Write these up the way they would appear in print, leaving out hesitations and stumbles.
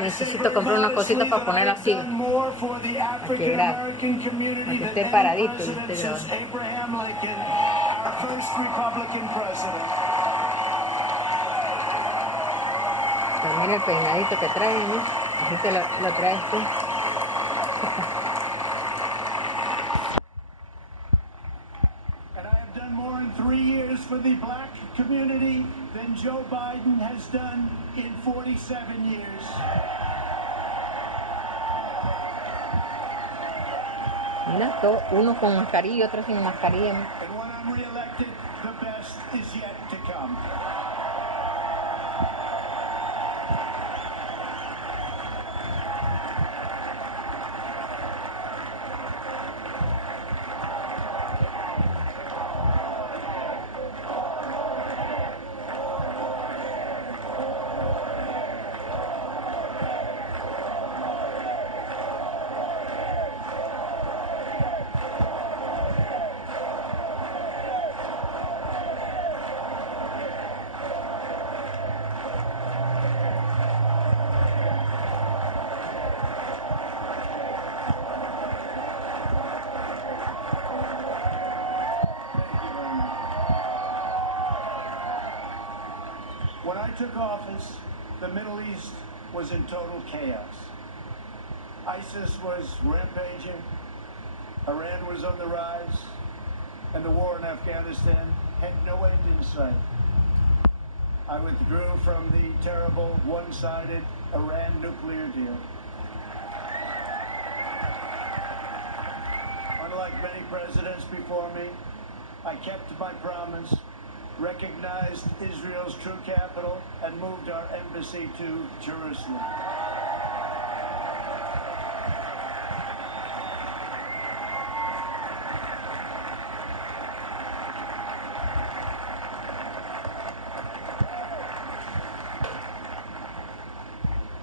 Necesito comprar una cosita para poner así. Aquí grave. Para que esté paradito y esté grabando. También el peinadito que trae, ¿no? Así te lo traes tú. And I have done more in 3 years for the black community than Joe Biden has done in 47 years. Mira, uno con mascarilla y otro sin mascarilla. And when I'm reelected, the best is yet to come. When I took office, the Middle East was in total chaos. ISIS was rampaging, Iran was on the rise, and the war in Afghanistan had no end in sight. I withdrew from the terrible one-sided Iran nuclear deal. Unlike many presidents before me, I kept my promise, recognized Israel's true capital, and moved our embassy to Jerusalem.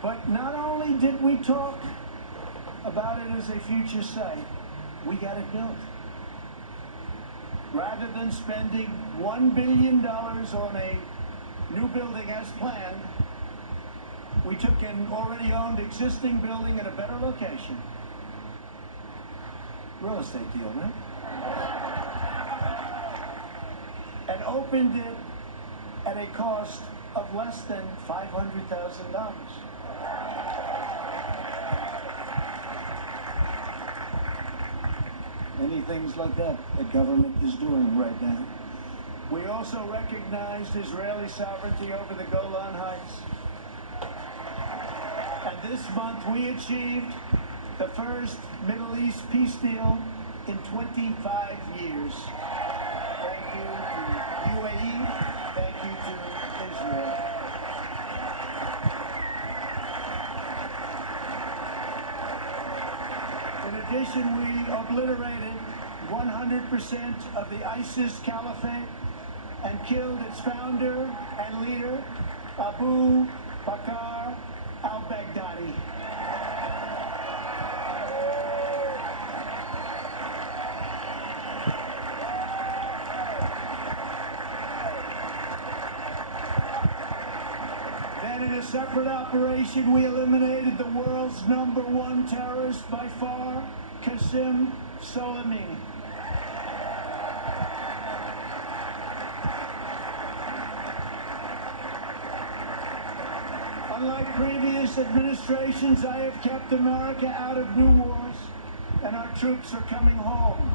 But not only did we talk about it as a future site, we got it built. Rather than spending $1 billion on a new building as planned, we took an already owned existing building at a better location. Real estate deal, man. And opened it at a cost of less than $500,000. Many things like that the government is doing right now. We also recognized Israeli sovereignty over the Golan Heights. And this month we achieved the first Middle East peace deal in 25 years. Thank you to UAE, thank you to Israel. In addition, we obliterated 100% of the ISIS caliphate and killed its founder and leader, Abu Bakr al-Baghdadi. Then in a separate operation, we eliminated the world's #1 terrorist by far, Qasem Soleimani. Unlike previous administrations, I have kept America out of new wars, and our troops are coming home.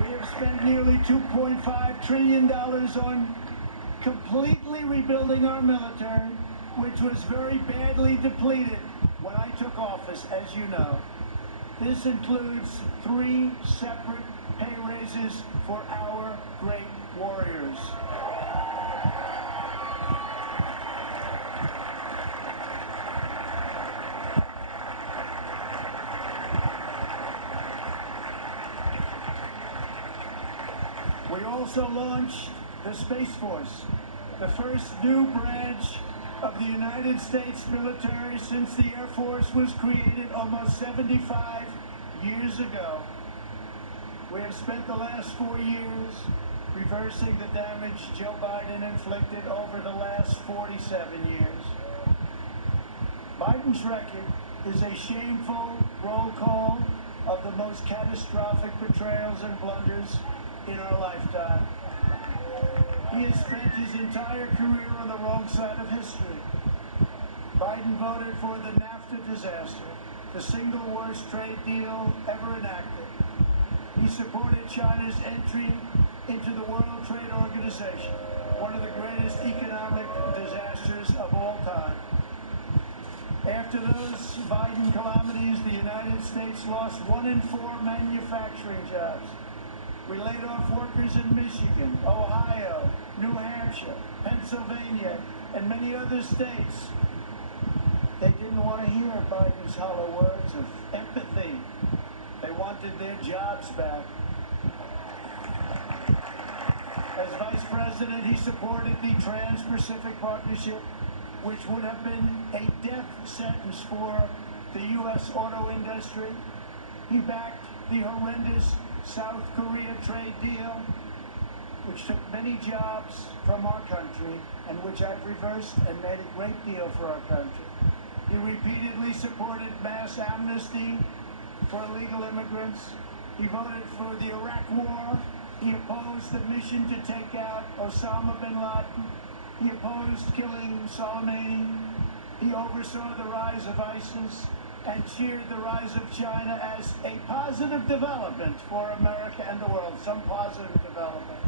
We have spent nearly $2.5 trillion on completely rebuilding our military, which was very badly depleted when I took office, as you know. This includes 3 separate pay raises for our great warriors. We also launched the Space Force, the first new branch of the United States military since the Air Force was created almost 75 years ago. We have spent the last 4 years reversing the damage Joe Biden inflicted over the last 47 years. Biden's record is a shameful roll call of the most catastrophic betrayals and blunders in our lifetime. He has spent his entire career on the wrong side of history. Biden voted for the NAFTA disaster, the single worst trade deal ever enacted. He supported China's entry into the World Trade Organization, one of the greatest economic disasters of all time. After those Biden calamities, the United States lost 1 in 4 manufacturing jobs. We laid off workers in Michigan, Ohio, New Hampshire, Pennsylvania, and many other states. They didn't want to hear Biden's hollow words of empathy. They wanted their jobs back. As Vice President, he supported the Trans-Pacific Partnership, which would have been a death sentence for the U.S. auto industry. He backed the horrendous South Korea trade deal, which took many jobs from our country and which I've reversed and made a great deal for our country. He repeatedly supported mass amnesty for illegal immigrants. He voted for the Iraq War. He opposed the mission to take out Osama bin Laden. He opposed killing Soleimani. He oversaw the rise of ISIS and cheered the rise of China as a positive development for America and the world, some positive development.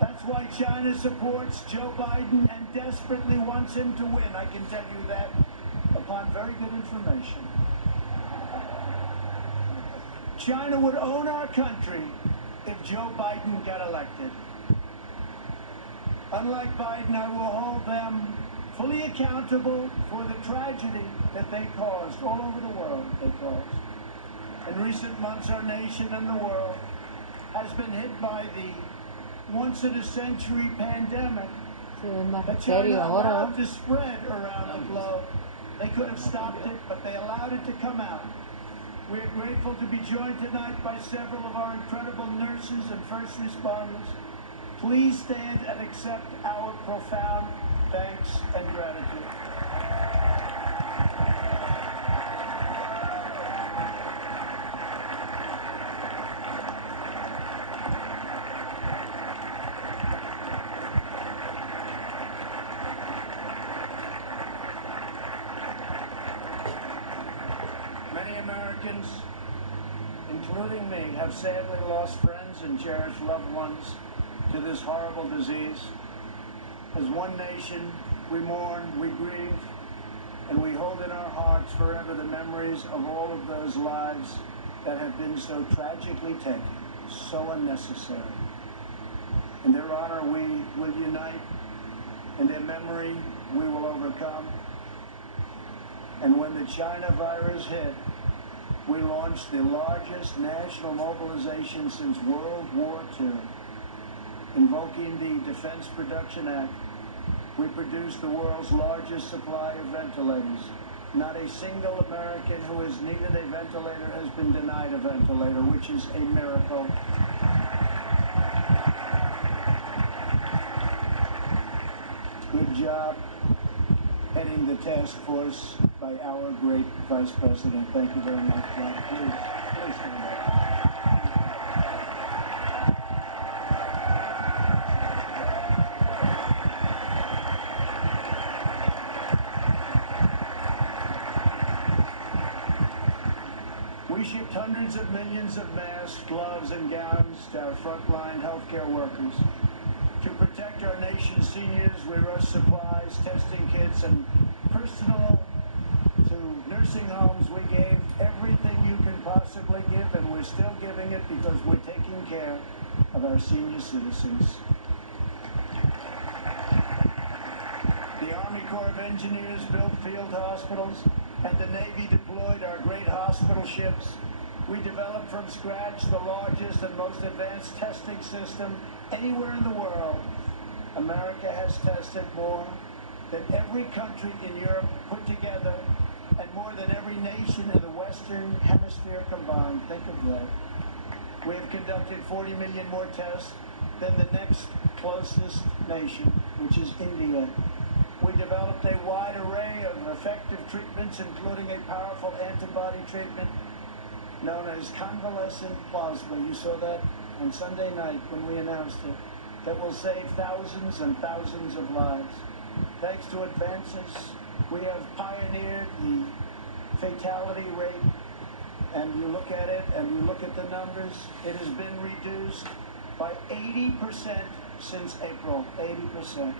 That's why China supports Joe Biden and desperately wants him to win. I can tell you that upon very good information. China would own our country if Joe Biden got elected. Unlike Biden, I will hold them fully accountable for the tragedy that they caused all over the world. In recent months, our nation and the world has been hit by the once-in-a-century pandemic that China allowed to spread around the globe. They could have stopped it, but they allowed it to come out. We are grateful to be joined tonight by several of our incredible nurses and first responders. Please stand and accept our profound thanks and gratitude. Many Americans, including me, have sadly lost friends and cherished loved ones to this horrible disease. As one nation, we mourn, we grieve, and we hold in our hearts forever the memories of all of those lives that have been so tragically taken, so unnecessary. In their honor, we will unite. In their memory, we will overcome. And when the China virus hit, we launched the largest national mobilization since World War II. Invoking the Defense Production Act, we produced the world's largest supply of ventilators. Not a single American who has needed a ventilator has been denied a ventilator, which is a miracle. Good job heading the task force by our great Vice President. Thank you very much, John. Please stand up. We shipped hundreds of millions of masks, gloves, and gowns to our frontline healthcare workers. To protect our nation's seniors, we rushed supplies, testing kits, and personal to nursing homes. We gave everything you can possibly give, and we're still giving it because we're taking care of our senior citizens. The Army Corps of Engineers built field hospitals, and the Navy deployed our great hospital ships. We developed from scratch the largest and most advanced testing system anywhere in the world. America has tested more than every country in Europe put together, and more than every nation in the Western Hemisphere combined. Think of that. We have conducted 40 million more tests than the next closest nation, which is India. We developed a wide array of effective treatments, including a powerful antibody treatment known as convalescent plasma. You saw that on Sunday night when we announced it. That will save thousands and thousands of lives. Thanks to advances, we have pioneered the fatality rate, and you look at it and you look at the numbers, it has been reduced by 80% since April, 80%.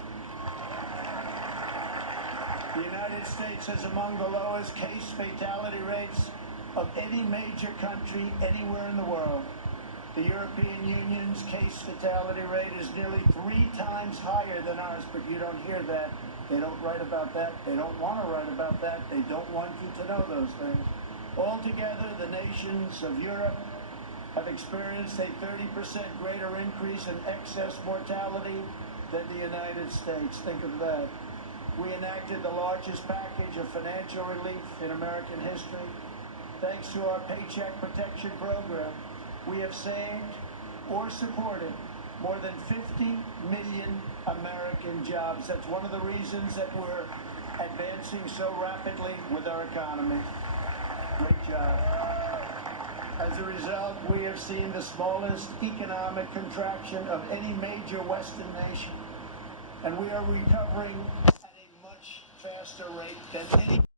The United States has among the lowest case fatality rates of any major country anywhere in the world. The European Union's case fatality rate is nearly 3 times higher than ours, but you don't hear that. They don't write about that. They don't want to write about that. They don't want you to know those things. Altogether, the nations of Europe have experienced a 30% greater increase in excess mortality than the United States. Think of that. We enacted the largest package of financial relief in American history. Thanks to our Paycheck Protection Program, we have saved or supported more than 50 million American jobs. That's one of the reasons that we're advancing so rapidly with our economy. Great job. As a result, we have seen the smallest economic contraction of any major Western nation, and we are recovering at a much faster rate than any